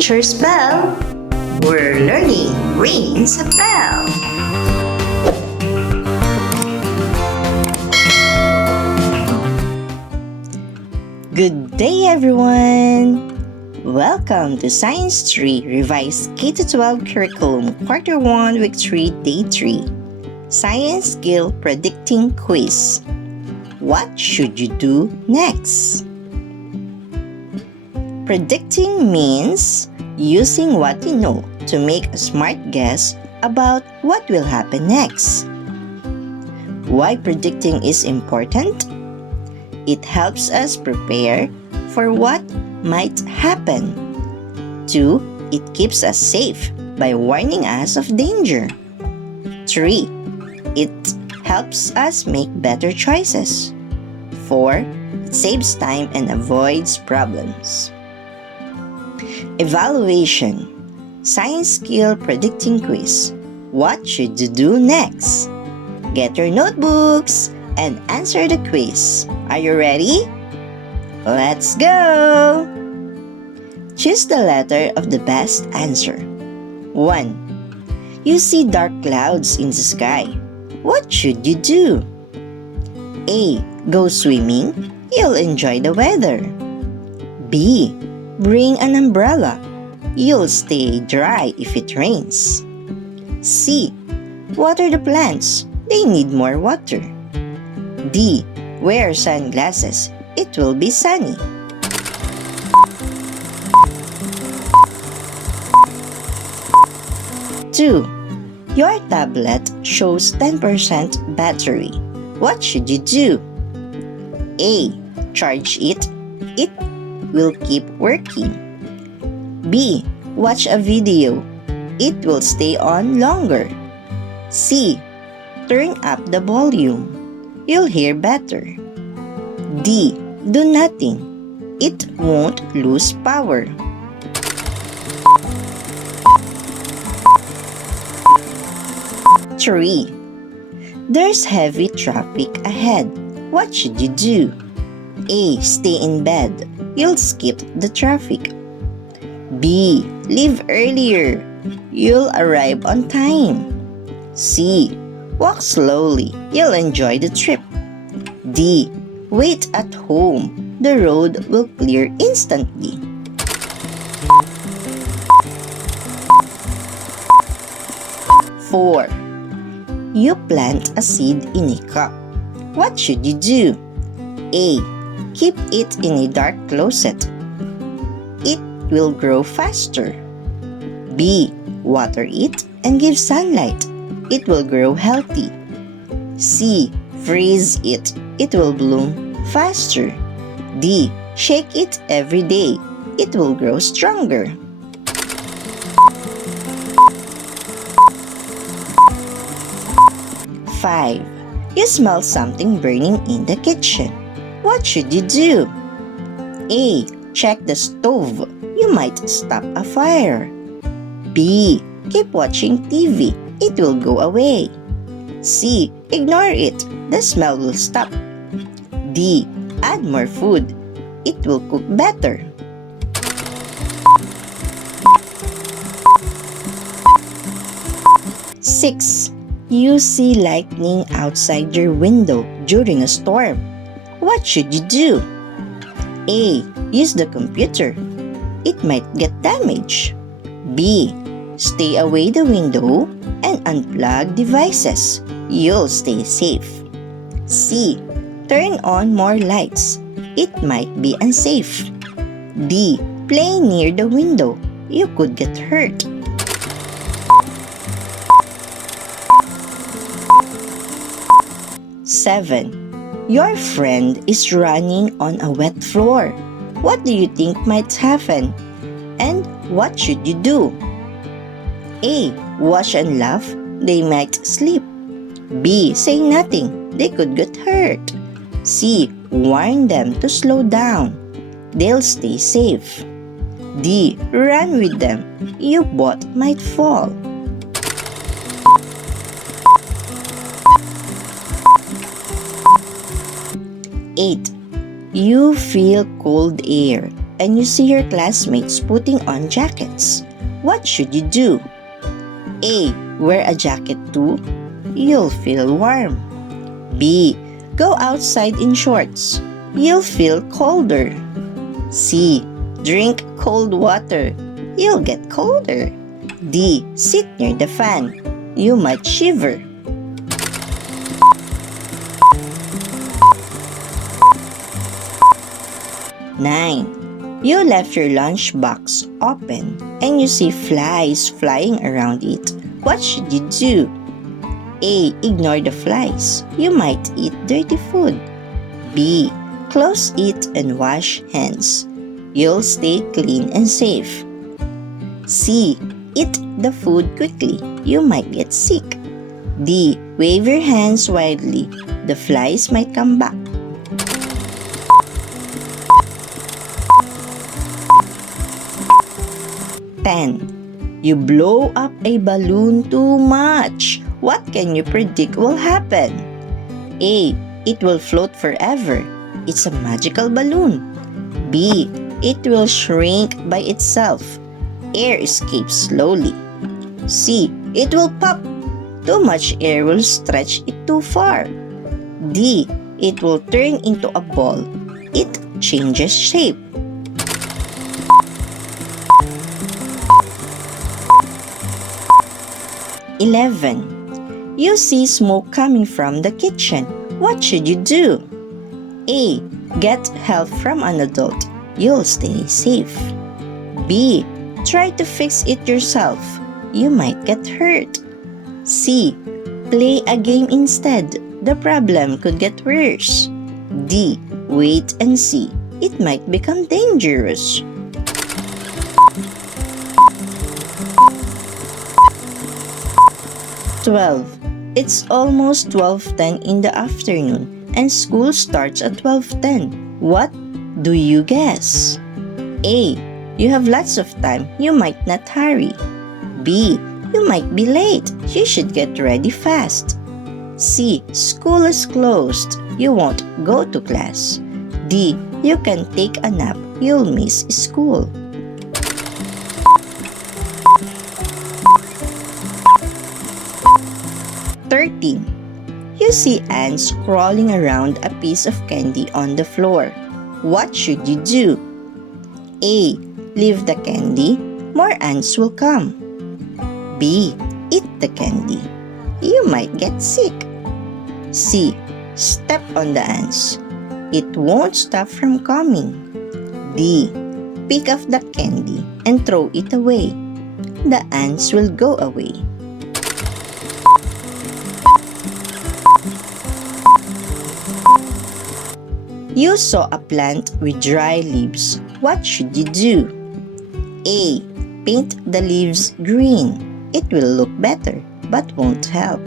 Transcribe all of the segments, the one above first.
Teacher's Bell. We're learning rings a bell. Good day, everyone! Welcome to Science 3 Revised K-12 Curriculum Quarter 1 Week 3 Day 3 Science Skill Predicting Quiz. What should you do next? Predicting means using what you know to make a smart guess about what will happen next. Why predicting is important? It helps us prepare for what might happen. 2. It keeps us safe by warning us of danger. 3. It helps us make better choices. 4. It saves time and avoids problems. Evaluation. Science Skill Predicting Quiz. What should you do next? Get your notebooks and answer the quiz. Are you ready? Let's go! Choose the letter of the best answer. 1. You see dark clouds in the sky. What should you do? A. Go swimming. You'll enjoy the weather. B. Bring an umbrella. You'll stay dry if it rains. C. Water the plants. They need more water. D. Wear sunglasses. It will be sunny. Two. Your tablet shows 10% battery. What should you do? A. Charge it. It will keep working. B. Watch a video. It will stay on longer. C. Turn up the volume. You'll hear better. D. Do nothing. It won't lose power. Three. There's heavy traffic ahead. What should you do? A. Stay in bed. You'll skip the traffic. B. Leave earlier. You'll arrive on time. C. Walk slowly. You'll enjoy the trip. D. Wait at home. The road will clear instantly. Four. You plant a seed in a cup. What should you do? A. Keep it in a dark closet. It will grow faster. B. Water it and give sunlight. It will grow healthy. C. Freeze it. It will bloom faster. D. Shake it every day. It will grow stronger. Five. You smell something burning in the kitchen. What should you do? A. Check the stove. You might stop a fire. B. Keep watching TV. It will go away. C. Ignore it. The smell will stop. D. Add more food. It will cook better. Six. You see lightning outside your window during a storm. What should you do? A. Use the computer. It might get damaged. B. Stay away the window and unplug devices. You'll stay safe. C. Turn on more lights. It might be unsafe. D. Play near the window. You could get hurt. Seven. Your friend is running on a wet floor. What do you think might happen? And what should you do? A. Watch and laugh. They might slip. B. Say nothing. They could get hurt. C. Warn them to slow down. They'll stay safe. D. Run with them. You both might fall. 8. You feel cold air and you see your classmates putting on jackets. What should you do? A. Wear a jacket too. You'll feel warm. B. Go outside in shorts. You'll feel colder. C. Drink cold water. You'll get colder. D. Sit near the fan. You might shiver. Nine. You left your lunchbox open and you see flies flying around it. What should you do? A. Ignore the flies. You might eat dirty food. B. Close it and wash hands. You'll stay clean and safe. C. Eat the food quickly. You might get sick. D. Wave your hands wildly. The flies might come back. You blow up a balloon too much. What can you predict will happen? A. It will float forever. It's a magical balloon. B. It will shrink by itself. Air escapes slowly. C. It will pop. Too much air will stretch it too far. D. It will turn into a ball. It changes shape. You see smoke coming from the kitchen. What should you do? A. Get help from an adult. You'll stay safe. B. Try to fix it yourself. You might get hurt. C. Play a game instead. The problem could get worse. D. Wait and see. It might become dangerous. 12. It's almost 12:10 in the afternoon and school starts at 12:10. What do you guess? A. You have lots of time. You might not hurry. B. You might be late. You should get ready fast. C. School is closed. You won't go to class. D. You can take a nap. You'll miss school. 13. You see ants crawling around a piece of candy on the floor. What should you do? A. Leave the candy. More ants will come. B. Eat the candy. You might get sick. C. Step on the ants. It won't stop from coming. D. Pick up the candy and throw it away. The ants will go away. You saw a plant with dry leaves. What should you do? A. Paint the leaves green. It will look better, but won't help.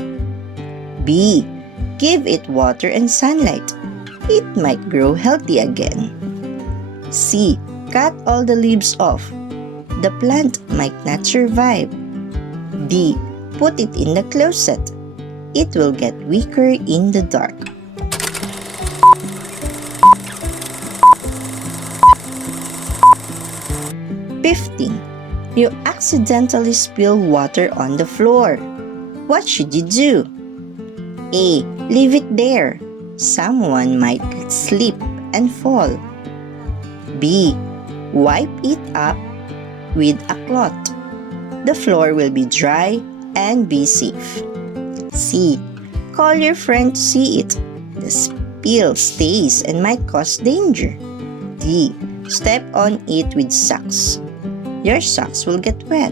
B. Give it water and sunlight. It might grow healthy again. C. Cut all the leaves off. The plant might not survive. D. Put it in the closet. It will get weaker in the dark. 15. You accidentally spill water on the floor. What should you do? A. Leave it there. Someone might slip and fall. B. Wipe it up with a cloth. The floor will be dry and be safe. C. Call your friend to see it. The spill stays and might cause danger. D. Step on it with socks. Your socks will get wet.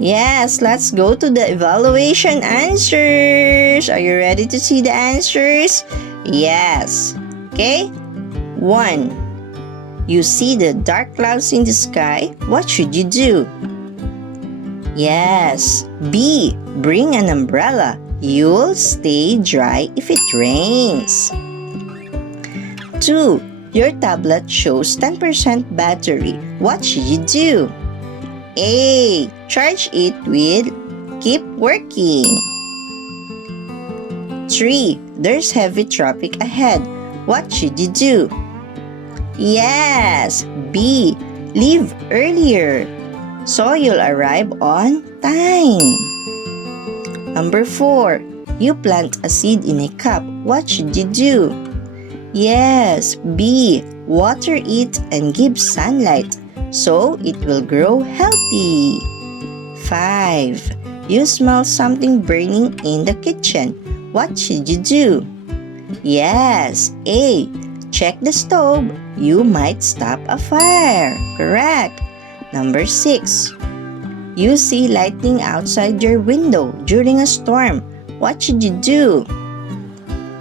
Yes, let's go to the evaluation answers. Are you ready to see the answers? Yes. Okay. 1. You see the dark clouds in the sky. What should you do? Yes. B. Bring an umbrella. You'll stay dry if it rains. 2. Your tablet shows 10% battery. What should you do? A. Charge it with keep working. 3. There's heavy traffic ahead. What should you do? Yes, B. Leave earlier, so you'll arrive on time. Number 4. You plant a seed in a cup. What should you do? Yes, B. Water it and give sunlight, so it will grow healthy. 5. You smell something burning in the kitchen. What should you do? Yes, A. Check the stove. You might stop a fire. Correct. Number 6. You see lightning outside your window during a storm. What should you do?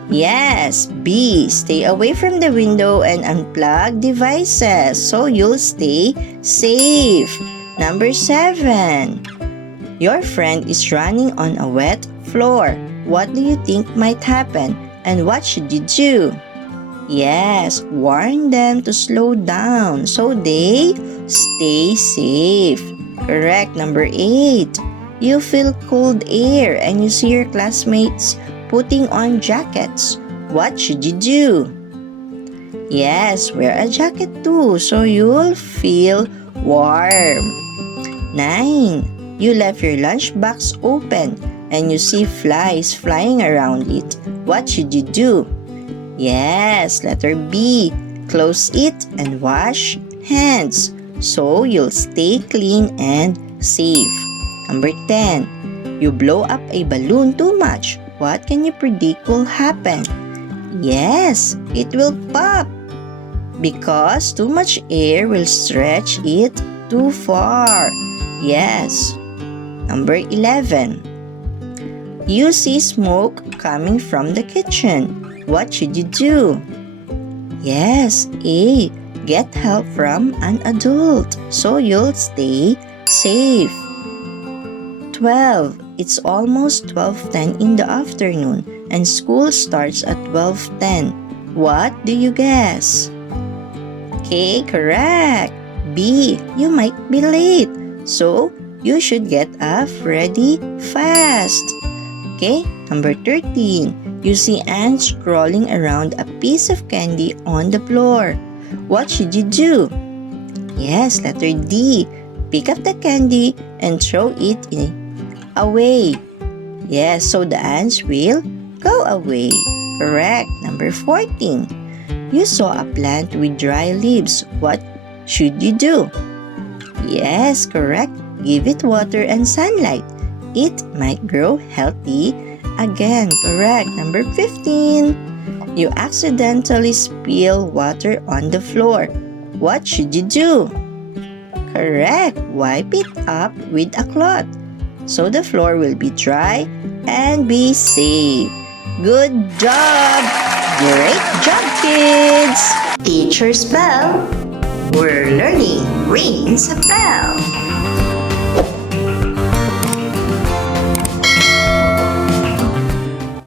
Yes, B. Stay away from the window and unplug devices so you'll stay safe. Number 7. Your friend is running on a wet floor. What do you think might happen, and what should you do? Yes, warn them to slow down so they stay safe. Correct. Number 8. You feel cold air and you see your classmates putting on jackets. What should you do? Yes, wear a jacket too so you'll feel warm. 9. You left your lunchbox open and you see flies flying around it. What should you do? Yes, letter B. Close it and wash hands so you'll stay clean and safe. Number 10. You blow up a balloon too much. What can you predict will happen? Yes, it will pop because too much air will stretch it too far. Yes. Number 11. You see smoke coming from the kitchen. What should you do? Yes, A. Get help from an adult so you'll stay safe. 12. It's almost 12:10 in the afternoon and school starts at 12:10. What do you guess? Okay, correct. B. You might be late, so you should get up ready fast. Okay, number 13. You see ants crawling around a piece of candy on the floor. What should you do? Yes, letter D. Pick up the candy and throw it away. Yes, so the ants will go away. Correct. Number 14. You saw a plant with dry leaves. What should you do? Yes, correct. Give it water and sunlight. It might grow healthy again. Correct. Number 15. You accidentally spill water on the floor. What should you do? Correct. Wipe it up with a cloth so the floor will be dry and be safe. Good job! Great job, kids! Teacher's Bell. We're learning rings a bell.